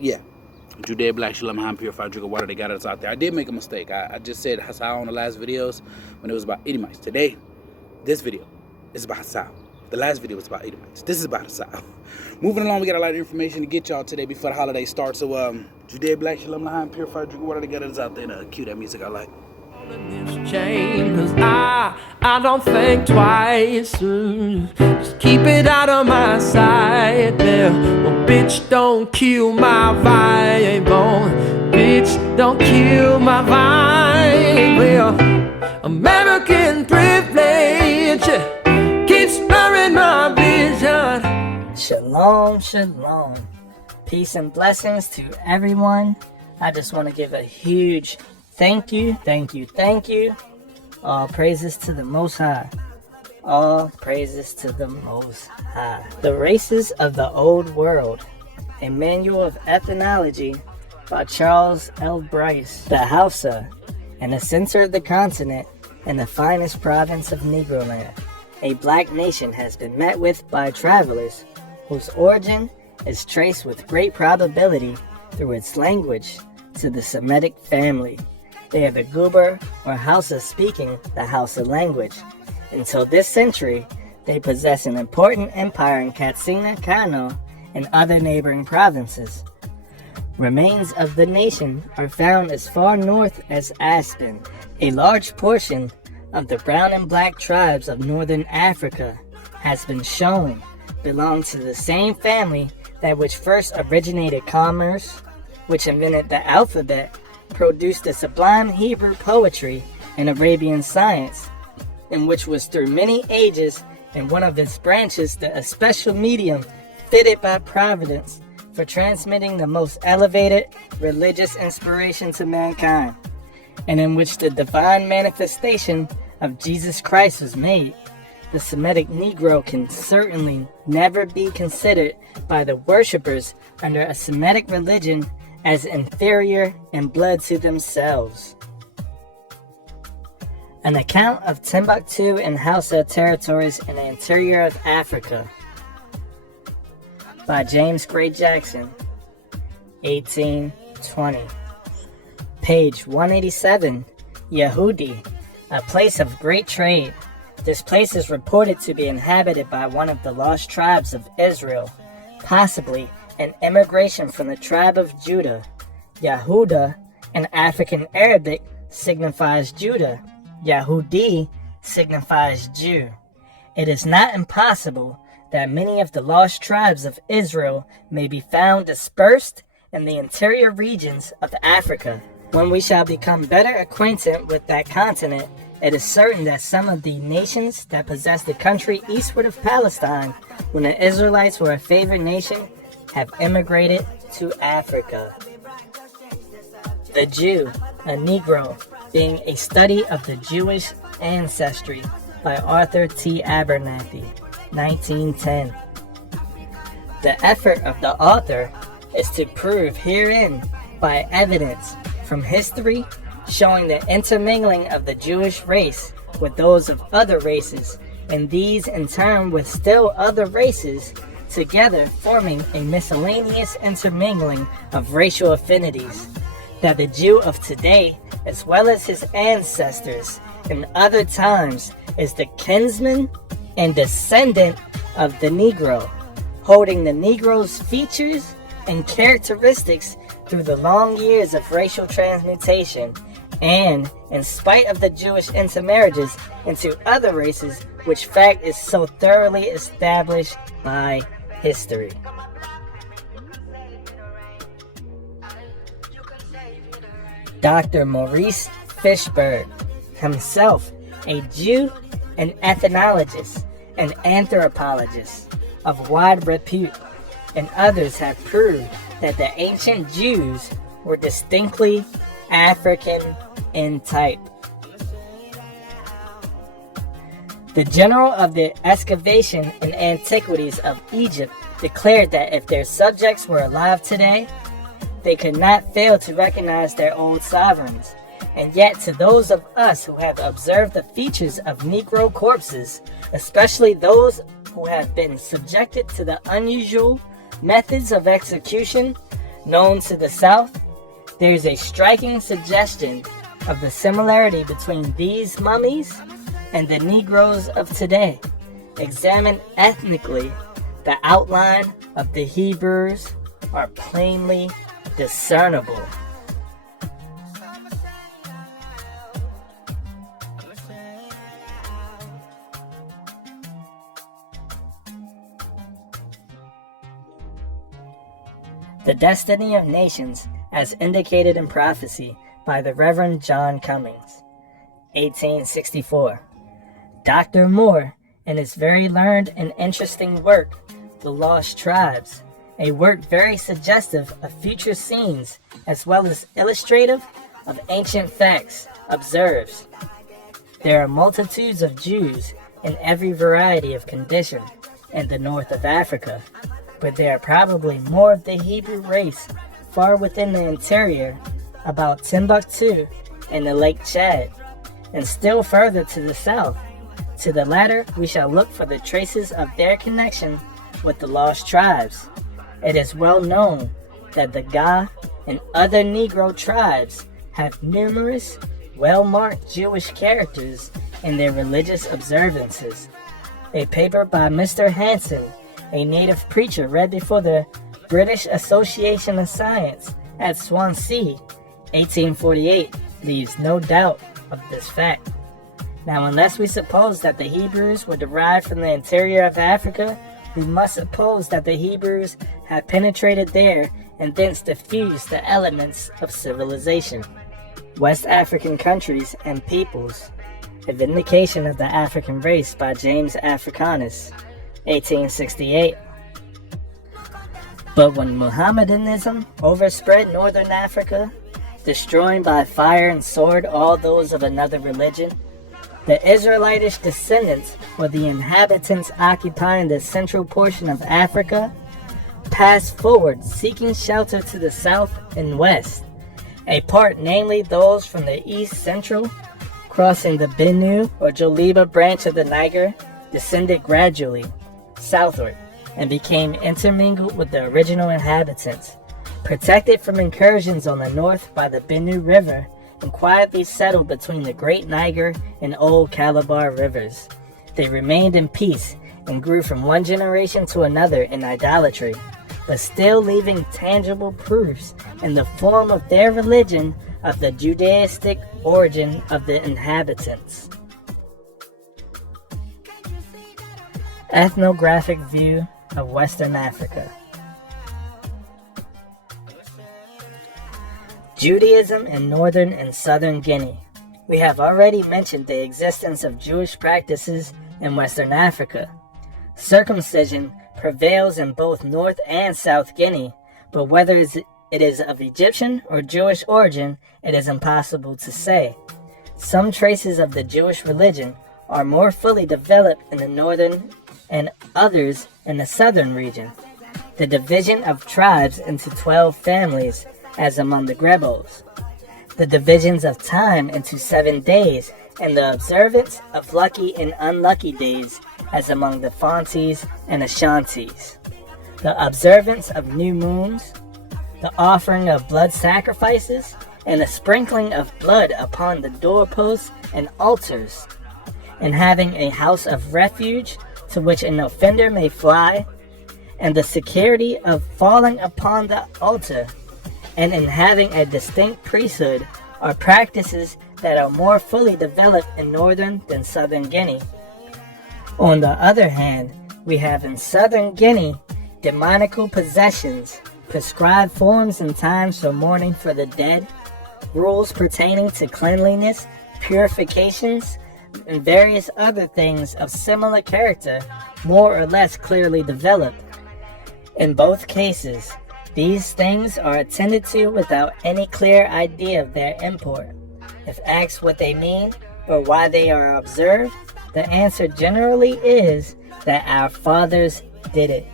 Yeah. Judea Black Shalom L'Chaim purified drink of water. They got us out there. I did make a mistake. I just said Hassal on the last videos when it was about Edomites. Today, this video is about Hassal. The last video was about Edomites. This is about Hassal. Moving along, we got a lot of information to get y'all today before the holiday starts. So, Judea Black Shalom L'Chaim purified drink of water. They got us out there. And cue that music I like. Cause I don't think twice. Just keep it out of my sight there. Well, bitch, don't kill my vibe. Oh, bitch, don't kill my vibe. Well, American privilege keeps blurring my vision. Shalom, shalom. Peace and blessings to everyone. I just want to give a huge thank you. All praises to the Most High. All praises to the Most High. The Races of the Old World. A Manual of Ethnology by Charles L. Bryce. The Hausa, in the center of the continent and the finest province of Negro land. A black nation has been met with by travelers whose origin is traced with great probability through its language to the Semitic family. They are the Guber or Hausa speaking the Hausa language. Until this century, they possess an important empire in Katsina, Kano, and other neighboring provinces. Remains of the nation are found as far north as Aspen. A large portion of the brown and black tribes of northern Africa has been shown belong to the same family that which first originated commerce, which invented the alphabet, produced the sublime Hebrew poetry and Arabian science, in which was through many ages and one of its branches the especial medium fitted by providence for transmitting the most elevated religious inspiration to mankind, and in which the divine manifestation of Jesus Christ was made. The Semitic Negro can certainly never be considered by the worshippers under a Semitic religion as inferior in blood to themselves. An account of Timbuktu and Hausa territories in the interior of Africa by James Gray Jackson, 1820. Page 187. Yehudi, a place of great trade. This place is reported to be inhabited by one of the lost tribes of Israel, possibly an immigration from the tribe of Judah. Yahuda in African Arabic signifies Judah. Yahudi signifies Jew. It is not impossible that many of the lost tribes of Israel may be found dispersed in the interior regions of Africa. When we shall become better acquainted with that continent, it is certain that some of the nations that possess the country eastward of Palestine, when the Israelites were a favored nation, have immigrated to Africa. The Jew, a Negro, being a study of the Jewish ancestry by Arthur T. Abernathy, 1910. The effort of the author is to prove herein by evidence from history showing the intermingling of the Jewish race with those of other races, and these in turn with still other races, together forming a miscellaneous intermingling of racial affinities, that the Jew of today, as well as his ancestors in other times, is the kinsman and descendant of the Negro, holding the Negro's features and characteristics through the long years of racial transmutation, and in spite of the Jewish intermarriages into other races, which fact is so thoroughly established by history. Dr. Maurice Fishberg, himself a Jew, an ethnologist, an anthropologist of wide repute, and others have proved that the ancient Jews were distinctly African in type. The general of the excavation and antiquities of Egypt declared that if their subjects were alive today, they could not fail to recognize their old sovereigns. And yet to those of us who have observed the features of Negro corpses, especially those who have been subjected to the unusual methods of execution, known to the south, there is a striking suggestion of the similarity between these mummies and the Negroes of today. Examined ethnically, the outline of the Hebrews are plainly discernible. The Destiny of Nations, as indicated in prophecy by the Reverend John Cummings, 1864. Dr. Moore, in his very learned and interesting work, The Lost Tribes, a work very suggestive of future scenes as well as illustrative of ancient facts, observes, there are multitudes of Jews in every variety of condition in the north of Africa, but there are probably more of the Hebrew race far within the interior, about Timbuktu and the Lake Chad, and still further to the south. To the latter, we shall look for the traces of their connection with the lost tribes. It is well known that the Ga and other Negro tribes have numerous, well-marked Jewish characters in their religious observances. A paper by Mr. Hanson, a native preacher, read before the British Association of Science at Swansea, 1848, leaves no doubt of this fact. Now, unless we suppose that the Hebrews were derived from the interior of Africa, we must suppose that the Hebrews have penetrated there and thence diffused the elements of civilization. West African countries and peoples, a vindication of the African race by James Africanus, 1868. But when Mohammedanism overspread northern Africa, destroying by fire and sword all those of another religion, the Israelitish descendants, or the inhabitants occupying the central portion of Africa, passed forward seeking shelter to the south and west, a part namely those from the east central, crossing the Benue or Joliba branch of the Niger, descended gradually southward and became intermingled with the original inhabitants, protected from incursions on the north by the Benue River, and quietly settled between the Great Niger and Old Calabar rivers. They remained in peace and grew from one generation to another in idolatry, but still leaving tangible proofs in the form of their religion of the Judaistic origin of the inhabitants. Ethnographic view of Western Africa. Judaism in northern and southern Guinea. We have already mentioned the existence of Jewish practices in Western Africa. Circumcision prevails in both North and South Guinea, but whether it is of Egyptian or Jewish origin, it is impossible to say. Some traces of the Jewish religion are more fully developed in the northern and others in the southern region. The division of tribes into 12 families, as among the Grebos. The divisions of time into 7 days, and the observance of lucky and unlucky days, as among the Fontes and Ashantis. The observance of new moons, the offering of blood sacrifices, and the sprinkling of blood upon the doorposts and altars, and having a house of refuge to which an offender may fly, and the security of falling upon the altar, and in having a distinct priesthood, are practices that are more fully developed in northern than southern Guinea. On the other hand, we have in southern Guinea demoniacal possessions, prescribed forms and times for mourning for the dead, rules pertaining to cleanliness, purifications, and various other things of similar character, more or less clearly developed. In both cases, these things are attended to without any clear idea of their import. If asked what they mean or why they are observed, the answer generally is that our fathers did it.